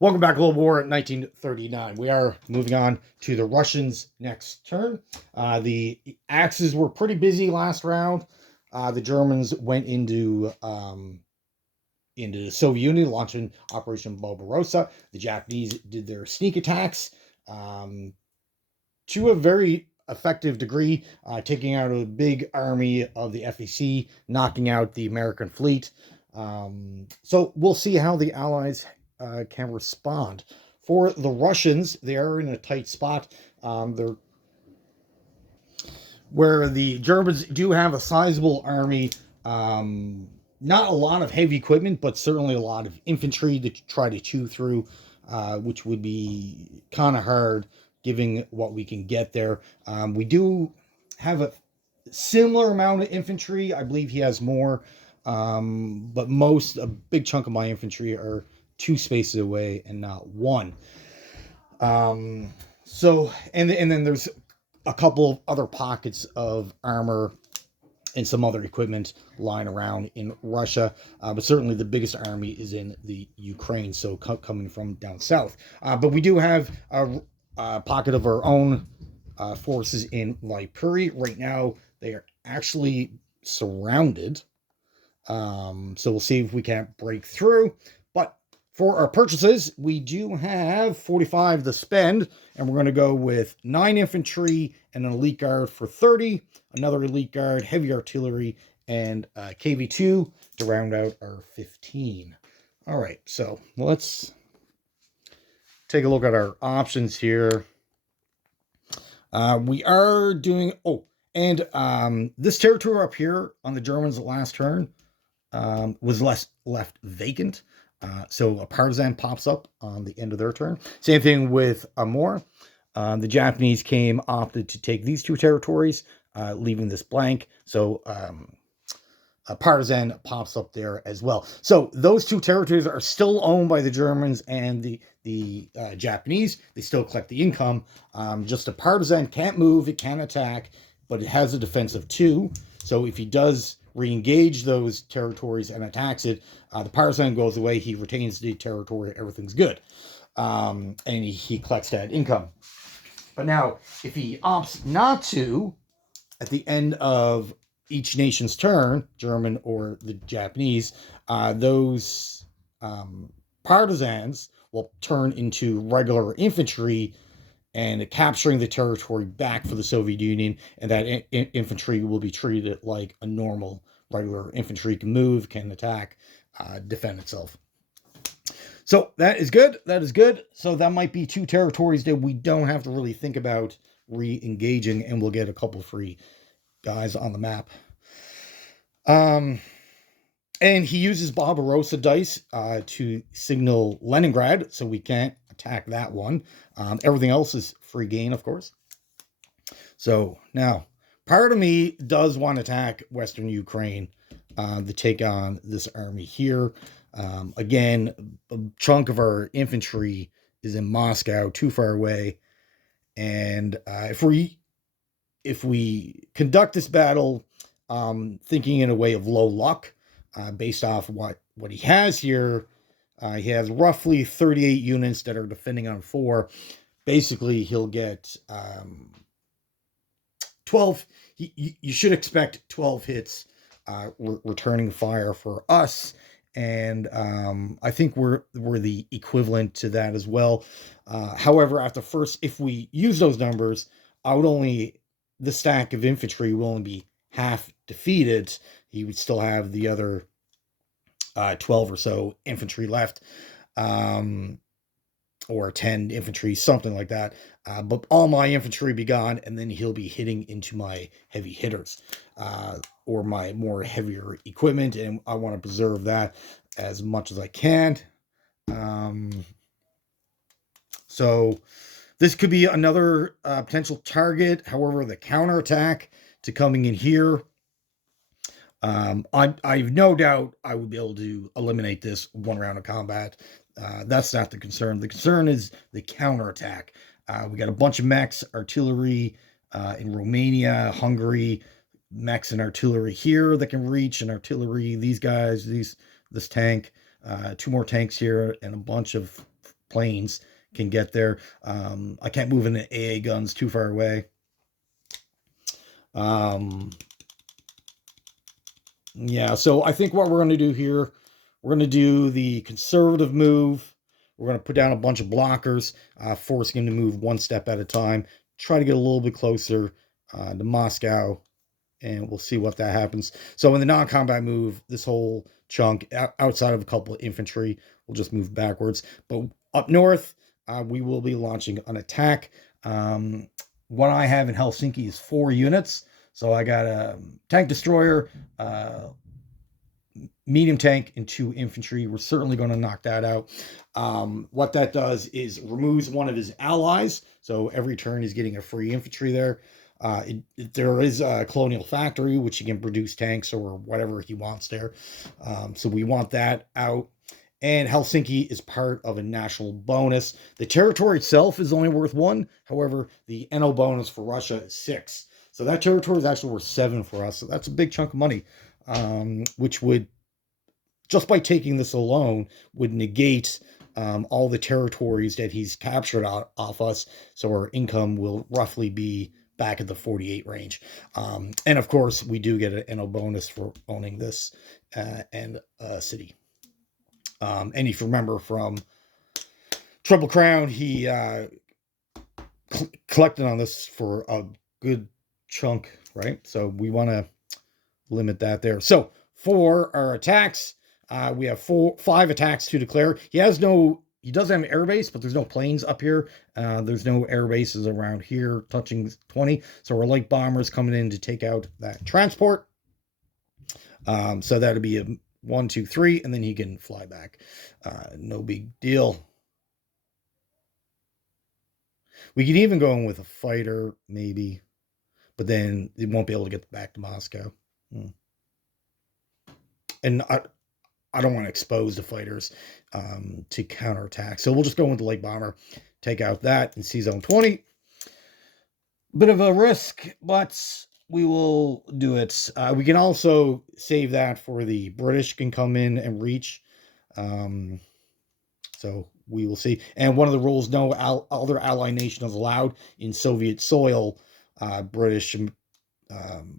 Welcome back, World War 1939. We are moving on to the Russians' next turn. The Axis were pretty busy last round. The Germans went into the Soviet Union, launching Operation Barbarossa. The Japanese did their sneak attacks to a very effective degree, taking out a big army of the FAC, knocking out the American fleet. So we'll see how the Allies can respond. For the Russians, they are in a tight spot. They're where the Germans do have a sizable army. Not a lot of heavy equipment, but certainly a lot of infantry to try to chew through, which would be kind of hard given what we can get there. We do have a similar amount of infantry. I believe he has more, but a big chunk of my infantry are two spaces away and not one. And then there's a couple of other pockets of armor and some other equipment lying around in Russia. But certainly the biggest army is in the Ukraine, so coming from down south. But we do have a pocket of our own forces in Viipuri. Right now, they are actually surrounded. So we'll see if we can't break through. But for our purchases, we do have 45 to spend, and we're going to go with 9 infantry and an elite guard for 30, another elite guard, heavy artillery, and KV2 to round out our 15. All right, so let's take a look at our options here. We are doing, this territory up here on the Germans' last turn was left vacant. So a partisan pops up on the end of their turn. Same thing with Amur. The Japanese opted to take these two territories, leaving this blank. So a partisan pops up there as well. So those two territories are still owned by the Germans and the Japanese. They still collect the income. Just a partisan can't move, it can't attack, but it has a defense of 2. So if he does re-engage those territories and attacks it, the partisan goes away, he retains the territory, everything's good. And he collects that income. But now, if he opts not to, at the end of each nation's turn, German or the Japanese, those partisans will turn into regular infantry and capturing the territory back for the Soviet Union, and that infantry will be treated like a normal regular infantry, can move, can attack, defend itself. So that is good. That is good. So that might be 2 territories that we don't have to really think about re-engaging, and we'll get a couple free guys on the map. And he uses Barbarossa dice to signal Leningrad, so we can't attack that one. Everything else is free gain, of course. So now, part of me does want to attack Western Ukraine to take on this army here. Again, a chunk of our infantry is in Moscow, too far away. And if we conduct this battle, thinking in a way of low luck, based off what he has here, he has roughly 38 units that are defending on 4. Basically, he'll get 12. You should expect 12 hits returning fire for us. And I think we're the equivalent to that as well. However, if we use those numbers, the stack of infantry will only be half defeated. He would still have the other 12 or so infantry left, or 10 infantry, something like that. But all my infantry be gone, and then he'll be hitting into my heavy hitters, or my more heavier equipment, and I want to preserve that as much as I can. So this could be another potential target. However, the counterattack to coming in here, I've no doubt I would be able to eliminate this 1 round of combat. That's not the concern. The concern is the counterattack. We got a bunch of mechs, artillery in Romania, Hungary, mechs and artillery here that can reach, and artillery, these guys, this tank, 2 more tanks here, and a bunch of planes can get there. I can't move any AA guns too far away. Yeah, so I think what we're going to do here, we're going to do the conservative move. We're going to put down a bunch of blockers, forcing him to move one step at a time. Try to get a little bit closer to Moscow, and we'll see what that happens. So in the non-combat move, this whole chunk, outside of a couple of infantry, will just move backwards. But up north, we will be launching an attack. What I have in Helsinki is 4 units. So I got a tank destroyer, medium tank, and 2 infantry. We're certainly going to knock that out. What that does is removes one of his allies. So every turn he's getting a free infantry there. There is a colonial factory, which he can produce tanks or whatever he wants there. So we want that out. And Helsinki is part of a national bonus. The territory itself is only worth 1. However, the NO bonus for Russia is 6. So that territory is actually worth 7 for us. So that's a big chunk of money, which would, just by taking this alone, would negate all the territories that he's captured off us. So our income will roughly be back at the 48 range. And of course, we do get an NO bonus for owning this and city. And if you remember from Triple Crown, he collected on this for a good chunk, right? So we want to limit that there. So for our attacks, we have 5 attacks to declare. He does have an air base, but there's no planes up here. There's no air bases around here touching 20. So our light bombers coming in to take out that transport. So that'll be a 1, 2, 3, and then he can fly back. No big deal. We could even go in with a fighter, maybe, but then they won't be able to get back to Moscow. And I don't want to expose the fighters to counterattack. So we'll just go with the light bomber, take out that, and see zone 20. Bit of a risk, but we will do it. We can also save that for the British can come in and reach. So we will see. And one of the rules, no other ally nation is allowed in Soviet soil. British,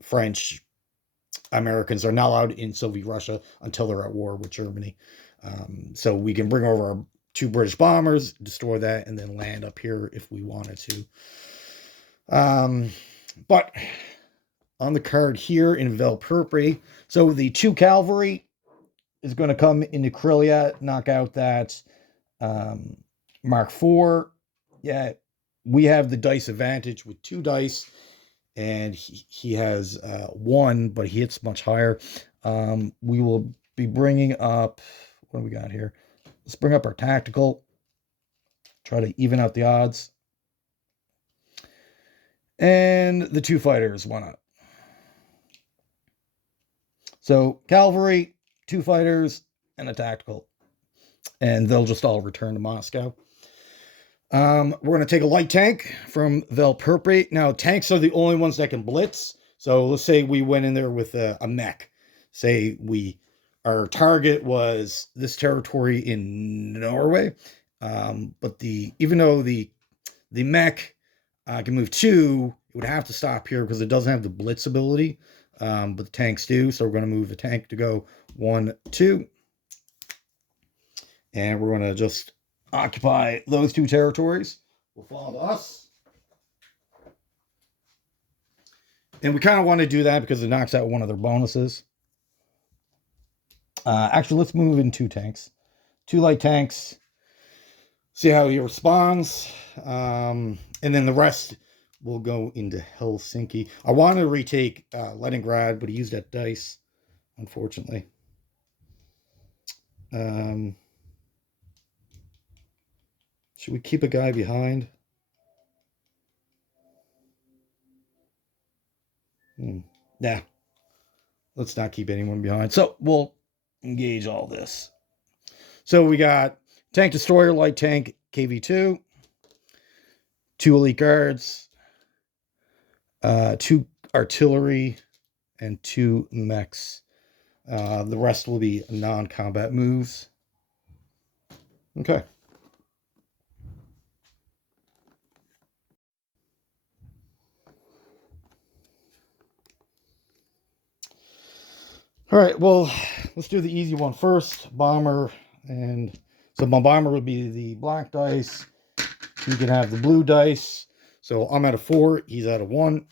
French, Americans are not allowed in Soviet Russia until they're at war with Germany. So we can bring over our 2 British bombers, destroy that, and then land up here if we wanted to. But on the card here in Valpurpri, so the 2 cavalry is going to come into Krylia, knock out that Mark IV. Yeah, we have the dice advantage with 2 dice, and he has 1, but he hits much higher. We will be bringing up, what do we got here? Let's bring up our tactical, try to even out the odds. And the 2 fighters, why not? So cavalry, 2 fighters, and a tactical. And they'll just all return to Moscow. We're going to take a light tank from Valpurpri. Now, tanks are the only ones that can blitz. So let's say we went in there with a mech. Say our target was this territory in Norway. But even though the mech can move 2, it would have to stop here because it doesn't have the blitz ability. But the tanks do. So we're going to move the tank to go 1, 2. And we're going to just occupy those 2 territories. Will fall to us. And we kind of want to do that because it knocks out one of their bonuses. Actually, let's move in 2 tanks. 2 light tanks. See how he responds. And then the rest will go into Helsinki. I want to retake Leningrad, but he used that dice, unfortunately. Should we keep a guy behind? Nah. Let's not keep anyone behind. So we'll engage all this. So we got tank destroyer, light tank, KV2, 2 elite guards, 2 artillery, and 2 mechs. The rest will be non-combat moves. Okay. All right, well, let's do the easy one first. Bomber, and so my bomber would be the black dice. You can have the blue dice. So I'm at a 4. He's at a 1.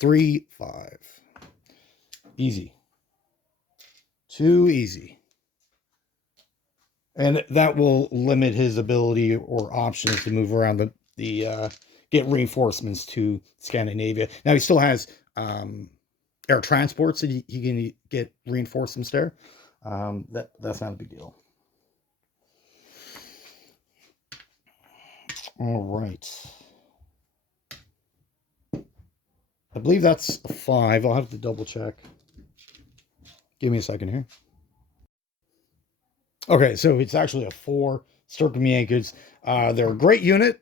3, 5. Easy. Too easy. And that will limit his ability or options to move around the get reinforcements to Scandinavia. Now he still has air transports that he can get reinforcements there. That's not a big deal. All right. I believe that's a 5. I'll have to double check. Give me a second here. Okay, so it's actually a 4. Sturkmiankers. They're a great unit.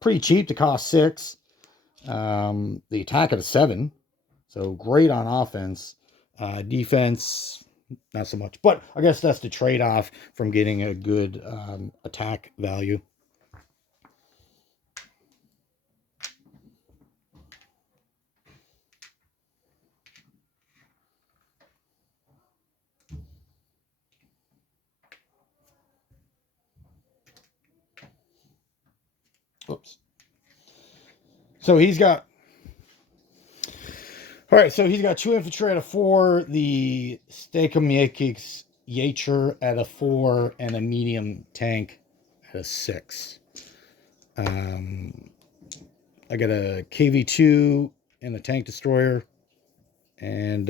Pretty cheap to cost 6. The attack at a 7. So great on offense. Defense, not so much. But I guess that's the trade-off from getting a good attack value. Oops. So he's got... All right, so he's got 2 infantry at a 4, the Stakomiekix Yacher at a 4, and a medium tank at a 6. I got a KV-2 and a tank destroyer, and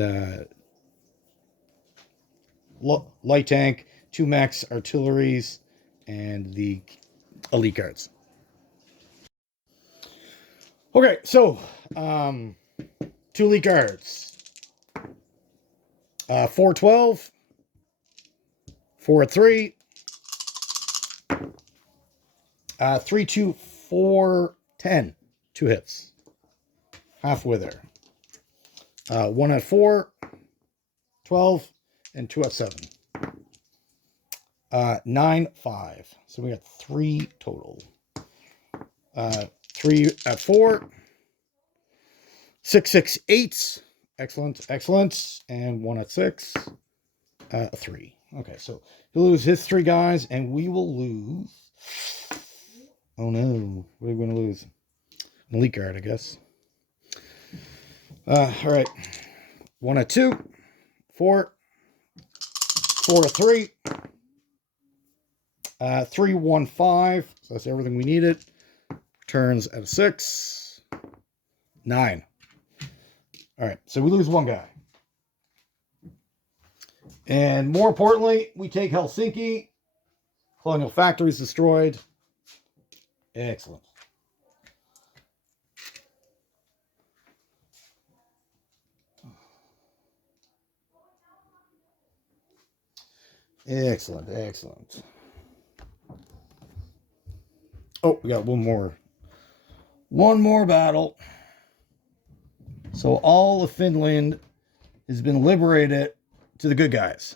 light tank, 2 max artilleries, and the elite guards. Okay, so 2 elite guards. 412, 4 at 3, 3, 2, 4, 10. 2 hits. Halfway there. 1 at 4, 12, and 2 at 7. 9, 5. So we got 3 total. 3 at 4, 6, 6, 8. Excellent, excellent. And 1 at 6, 3. Okay, so he'll lose his 3 guys, and we will lose. Oh no, what are we going to lose? An elite guard, I guess. All right. 1 at 2, 4, 4 at 3, 3, 1, 5. So that's everything we needed. Returns at a 6, 9. All right, so we lose 1 guy. And more importantly, we take Helsinki. Colonial factories destroyed. Excellent. Excellent, excellent. Oh, we got one more. One more battle. So all of Finland has been liberated to the good guys.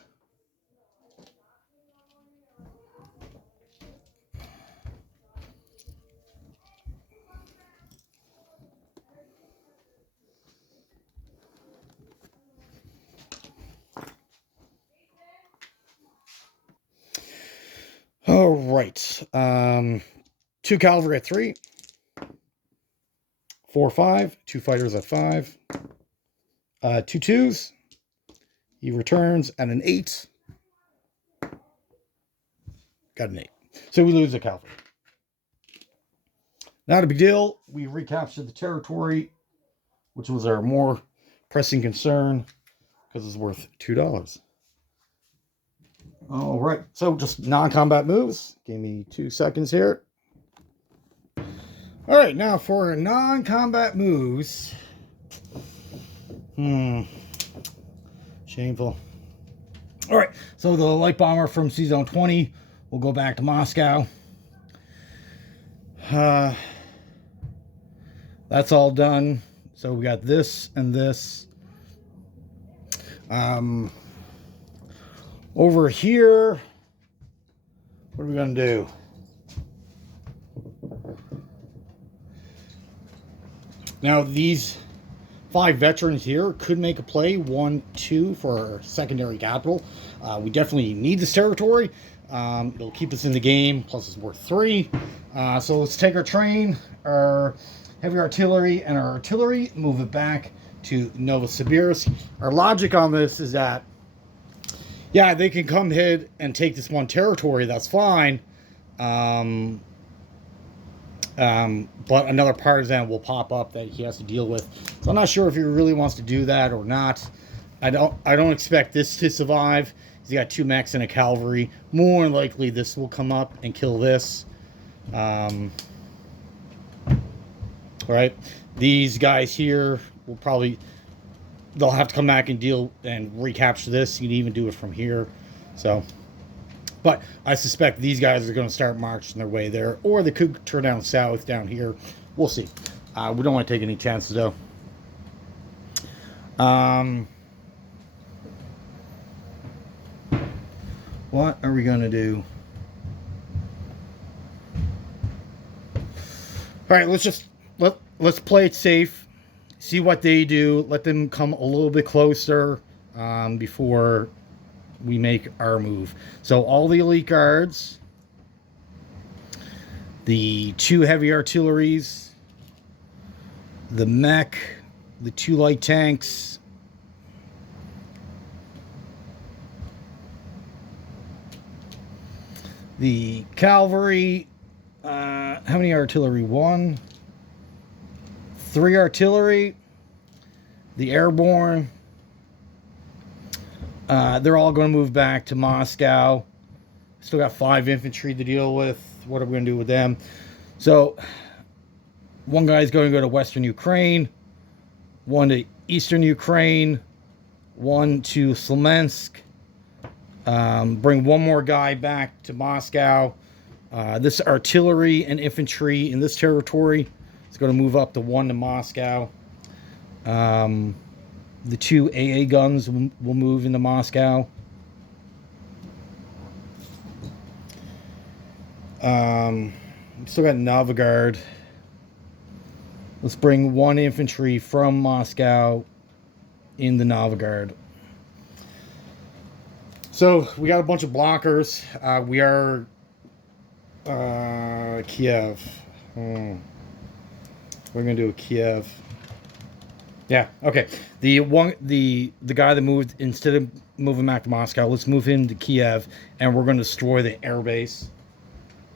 All right. 2 cavalry at 3. 4, 5. 2 fighters at 5. 2 twos. He returns at an 8. Got an 8. So we lose a cavalry. Not a big deal. We recaptured the territory, which was our more pressing concern because it's worth $2. All right. So just non-combat moves. Give me 2 seconds here. All right. Now for non-combat moves. Shameful. All right. So the light bomber from C-Zone 20 will go back to Moscow. That's all done. So we got this and this. Over here, what are we going to do? Now these 5 veterans here could make a play. 1, 2 for our secondary capital. We definitely need this territory. It'll keep us in the game. Plus, it's worth 3. So let's take our train, our heavy artillery, and our artillery, move it back to Novosibirsk. Our logic on this is that, yeah, they can come hit and take this one territory. That's fine. But another partisan will pop up that he has to deal with. So I'm not sure if he really wants to do that or not. I don't expect this to survive. He's got 2 mechs and a cavalry. More than likely, this will come up and kill this. Right? These guys here will probably, they'll have to come back and deal and recapture this. You can even do it from here. So, but I suspect these guys are going to start marching their way there, or they could turn down south down here. We'll see. We don't want to take any chances though. What are we going to do? All right, let's play it safe. See what they do. Let them come a little bit closer before we make our move. So all the elite guards, the 2 heavy artilleries, the mech, the 2 light tanks, the cavalry. How many artillery? 1, 3 artillery, the airborne. They're all going to move back to Moscow. Still got 5 infantry to deal with. What are we going to do with them? So, one guy's going to go to Western Ukraine, 1 to Eastern Ukraine, 1 to Smolensk. Bring 1 more guy back to Moscow. This artillery and infantry in this territory is going to move up to 1 to Moscow. The 2 AA guns will move into Moscow. Still got Novgorod. Let's bring 1 infantry from Moscow in the Novgorod. So we got a bunch of blockers. We are Kiev. We're gonna do a Kiev. Yeah, okay. The guy that moved, instead of moving back to Moscow, let's move him to Kiev, and we're gonna destroy the airbase.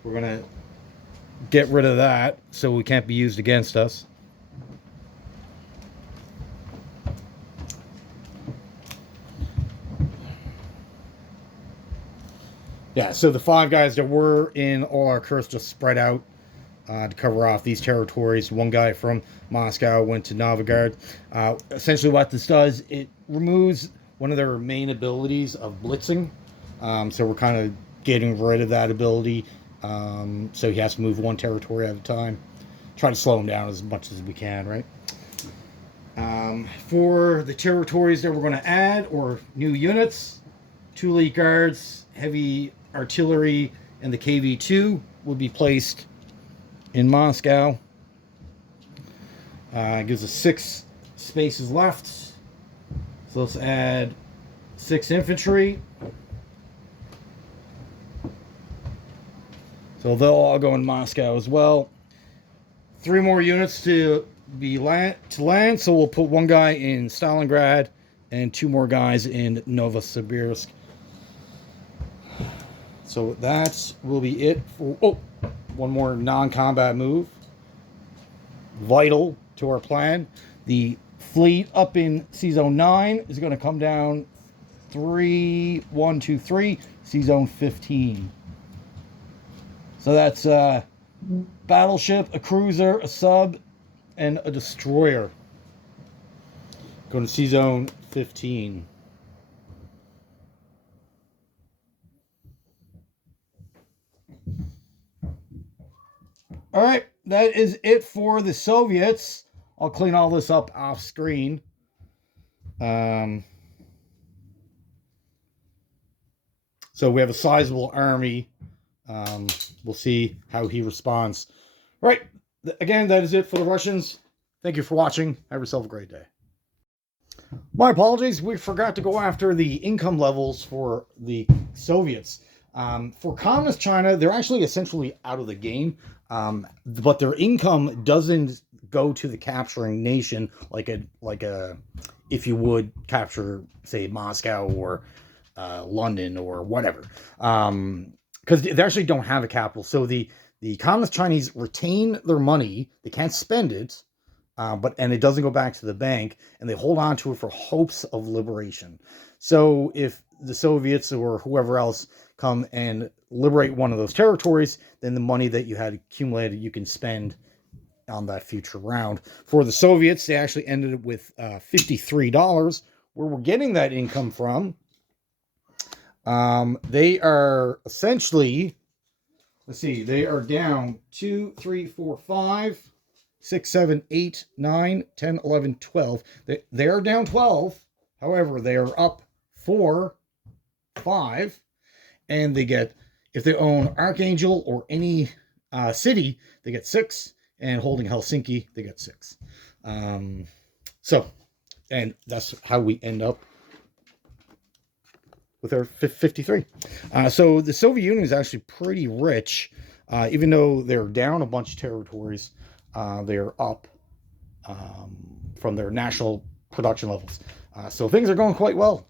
We're gonna get rid of that so we can't be used against us. Yeah, so the 5 guys that were in all our curse just spread out to cover off these territories. 1 guy from Moscow went to Novgorod. Essentially what this does, it removes one of their main abilities of blitzing. So we're kind of getting rid of that ability. So he has to move 1 territory at a time. Try to slow him down as much as we can, right? For the territories that we're going to add, or new units, 2 elite guards, heavy artillery, and the KV-2 will be placed in Moscow. Gives us 6 spaces left. So let's add 6 infantry. So they'll all go in Moscow as well. 3 more units to land. So we'll put 1 guy in Stalingrad and 2 more guys in Novosibirsk. So that will be it for... Oh, 1 more non-combat move. Vital to our plan. The fleet up in C-Zone 9 is going to come down 1, 2, 3, C-Zone 15. So that's a battleship, a cruiser, a sub, and a destroyer. Going to C-Zone 15. All right, that is it for the Soviets. I'll clean all this up off screen. So we have a sizable army. We'll see how he responds. All right, again, that is it for the Russians. Thank you for watching. Have yourself a great day. My apologies. We forgot to go after the income levels for the Soviets. For communist China, they're actually essentially out of the game, but their income doesn't go to the capturing nation like a if you would capture, say, Moscow or London or whatever, because they actually don't have a capital. So the communist Chinese retain their money; they can't spend it, and it doesn't go back to the bank, and they hold on to it for hopes of liberation. So if the Soviets or whoever else come and liberate one of those territories, then the money that you had accumulated you can spend on that future round. For the Soviets, they actually ended up with $53. Where we're getting that income from, they are essentially, let's see, they are down 2, 3, 4, 5, 6, 7, 8, 9, 10, 11, 12. They are down 12. However, they are up 4, 5, and they get, if they own Archangel or any city, they get 6, and holding Helsinki, they get 6. So, and that's how we end up with our 53. So the Soviet Union is actually pretty rich, even though they're down a bunch of territories. They're up from their national production levels. So things are going quite well